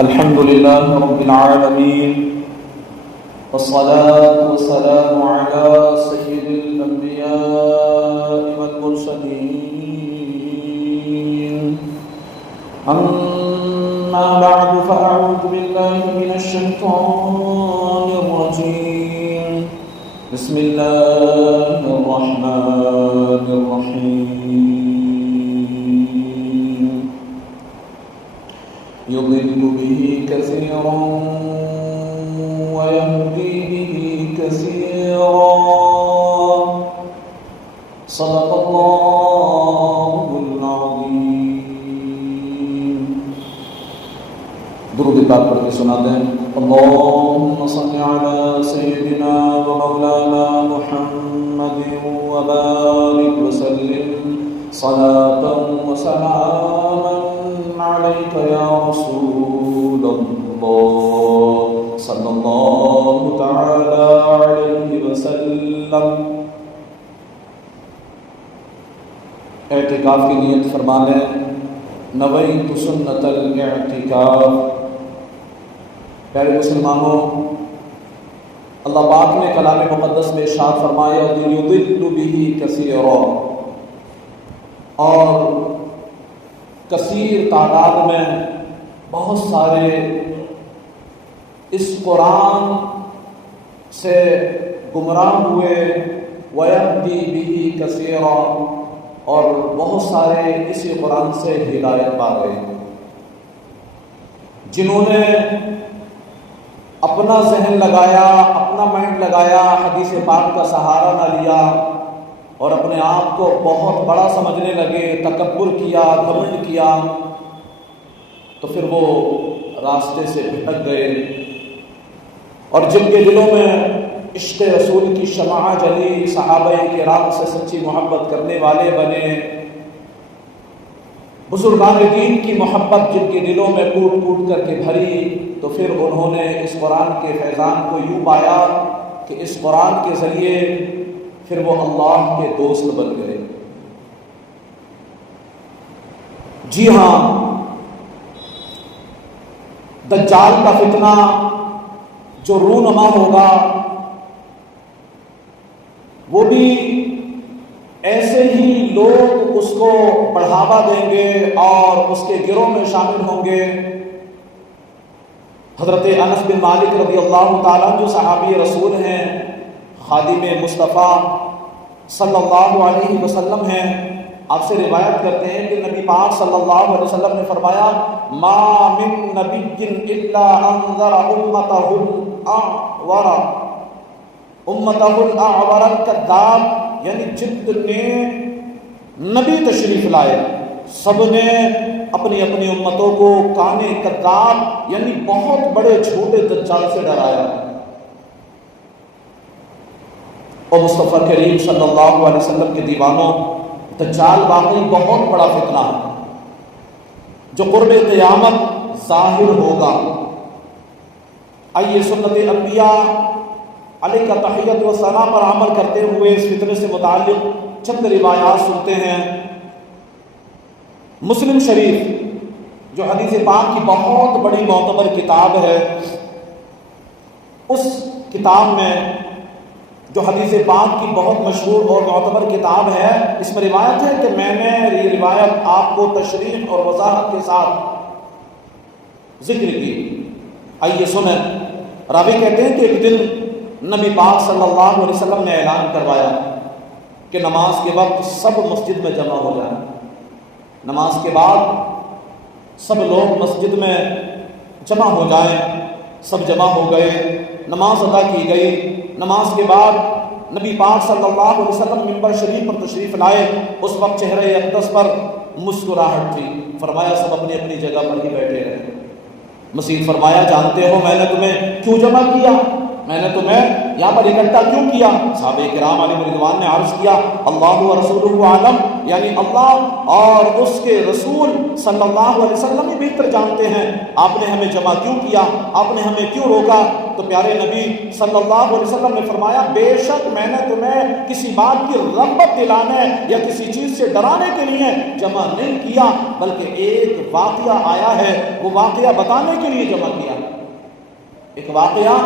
الحمد لله رب العالمين والصلاة والسلام على سيد الأنبياء والمرسلين أما بعد فأعوذ بالله من الشيطان الرجيم بسم الله الرحمن الرحيم يضل به كثيرا ويهدي به كثيرا صدق الله العظيم. درود پاک پڑھ کے سنا دیں. اللهم صل على سيدنا ومولانا محمد وبارك وسلم صلاة وسلاما عليك يا رسول الله صلى الله تعالى عليه وسلم. اعتکاف کی نیت فرما لیں. نویت سنت الاعتکاف. پیارے مسلمانوں، اللہ پاک نے کلام مقدس میں ارشاد فرمایا یضل به کثیرا، اور کثیر تعداد میں بہت سارے اس قرآن سے گمراہ ہوئے، وَيَهْدِي بِهِ كَثِيرًا، اور بہت سارے اسی قرآن سے ہدایت پا گئے. جنہوں نے اپنا ذہن لگایا، اپنا مائنڈ لگایا، حدیث پاک کا سہارا نہ لیا اور اپنے آپ کو بہت بڑا سمجھنے لگے، تکبر کیا، گھمنڈ کیا، تو پھر وہ راستے سے بھٹک گئے. اور جن کے دلوں میں عشق رسول کی شمع جلی، صحابہ کرام سے سچی محبت کرنے والے بنے، بزرگان دین کی محبت جن کے دلوں میں کوٹ کوٹ کر کے بھری، تو پھر انہوں نے اس قرآن کے فیضان کو یوں پایا کہ اس قرآن کے ذریعے پھر وہ اللہ کے دوست بن گئے. جی ہاں، دجال کا فتنہ جو رونما ہوگا وہ بھی ایسے ہی لوگ اس کو بڑھاوا دیں گے اور اس کے گروہ میں شامل ہوں گے. حضرت انس بن مالک رضی اللہ تعالیٰ جو صحابی رسول ہیں، خادم مصطفیٰ صلی اللہ علیہ وسلم ہیں، آپ سے روایت کرتے ہیں کہ نبی پاک صلی اللہ علیہ وسلم نے فرمایا ما من نبی الا انذر امتہ الاعور الکذاب، یعنی جتنے نبی تشریف لائے سب نے اپنی اپنی امتوں کو کانے کذاب یعنی بہت بڑے جھوٹے دجال سے ڈرایا. اور مصطفیٰ کریم صلی اللہ علیہ وسلم کے دیوانوں، دجال واقعی بہت بڑا فتنہ ہے جو قرب قیامت ظاہر ہوگا. آئیے سنت انبیاء علیہ کا تحیت و ثنا پر عمل کرتے ہوئے اس فتنے سے متعلق چند روایات سنتے ہیں. مسلم شریف جو حدیث پاک کی بہت بڑی معتبر کتاب ہے، اس کتاب میں جو حدیث پاک کی بہت مشہور اور معتبر کتاب ہے، اس میں روایت ہے کہ میں نے یہ روایت آپ کو تشریح اور وضاحت کے ساتھ ذکر کی. آئیے سنیں. راوی کہتے ہیں کہ ایک دن نبی پاک صلی اللہ علیہ وسلم نے اعلان کروایا کہ نماز کے وقت سب مسجد میں جمع ہو جائیں. نماز کے بعد سب لوگ مسجد میں جمع ہو جائیں. سب جمع ہو گئے، نماز ادا کی گئی. نماز کے بعد نبی پاک صلی اللہ علیہ وسلم منبر شریف پر تشریف لائے. اس وقت چہرے اقدس پر مسکراہٹ تھی. فرمایا سب اپنی اپنی جگہ پر ہی بیٹھے رہے. مزید فرمایا جانتے ہو میں نے تمہیں کیوں جمع کیا، میں نے تمہیں یہاں پر اکٹھا کیوں کیا؟ صحابہ کرام علیہ رضوان نے عرض کیا اللہ و رسولہ عالم، یعنی اللہ اور اس کے رسول صلی اللہ علیہ وسلم ہی بہتر جانتے ہیں آپ نے ہمیں جمع کیوں کیا، آپ نے ہمیں کیوں روکا۔ تو پیارے نبی صلی اللہ علیہ وسلم نے فرمایا بے شک میں نے تمہیں کسی بات کی رغبت دلانے یا کسی چیز سے ڈرانے کے لیے جمع نہیں کیا، بلکہ ایک واقعہ آیا ہے وہ واقعہ بتانے کے لیے جمع کیا۔ ایک واقعہ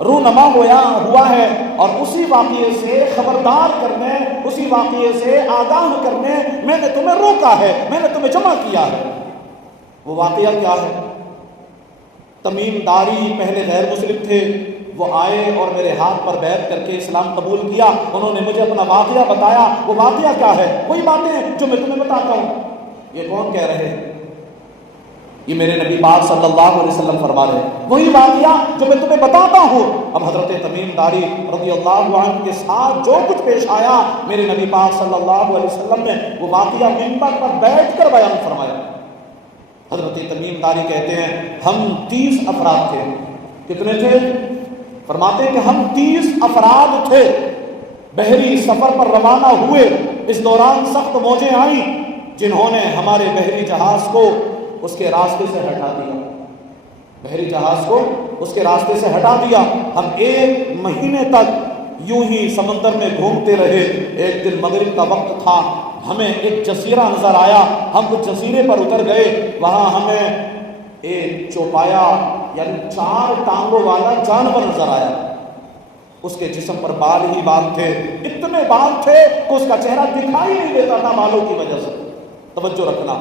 رونما ہوا ہے اور اسی واقعے سے خبردار کرنے، اسی واقعے سے آگاہ کرنے میں نے تمہیں روکا ہے، میں نے تمہیں جمع کیا ہے۔ وہ واقعہ کیا ہے؟ تمیم داری پہلے غیر مسلم تھے، وہ آئے اور میرے ہاتھ پر بیعت کر کے اسلام قبول کیا، انہوں نے مجھے اپنا واقعہ بتایا۔ وہ واقعہ کیا ہے؟ وہی باتیں جو میں تمہیں بتاتا ہوں۔ یہ کون کہہ رہے ہیں؟ یہ میرے نبی پاک صلی اللہ علیہ وسلم فرما رہے ہیں، وہی واقعہ جو میں تمہیں بتاتا ہوں۔ اب حضرت تمیم داری رضی اللہ عنہ کے ساتھ جو کچھ پیش آیا میرے نبی پاک صلی اللہ علیہ وسلم نے وہ واقعہ منبر پر بیٹھ کر بیان فرمایا۔ حضرت تمیم داری کہتے ہیں ہم 30 افراد تھے۔ کتنے تھے؟ فرماتے ہیں کہ ہم 30 افراد تھے، بحری سفر پر روانہ ہوئے۔ اس دوران سخت موجیں آئیں جنہوں نے ہمارے بحری جہاز کو اس کے راستے سے ہٹا دیا، بحری جہاز کو اس کے راستے سے ہٹا دیا۔ ہم 1 مہینے تک یوں ہی سمندر میں گھومتے رہے۔ ایک دن مغرب کا وقت تھا، ہمیں ایک جزیرہ نظر آیا، ہم اس جزیرے پر اتر گئے۔ وہاں ہمیں ایک چوپایا یعنی 4 ٹانگوں والا جانور نظر آیا، اس کے جسم پر بال ہی بال تھے، اتنے بال تھے کہ اس کا چہرہ دکھائی نہیں دیتا تھا بالوں کی وجہ سے۔ توجہ رکھنا،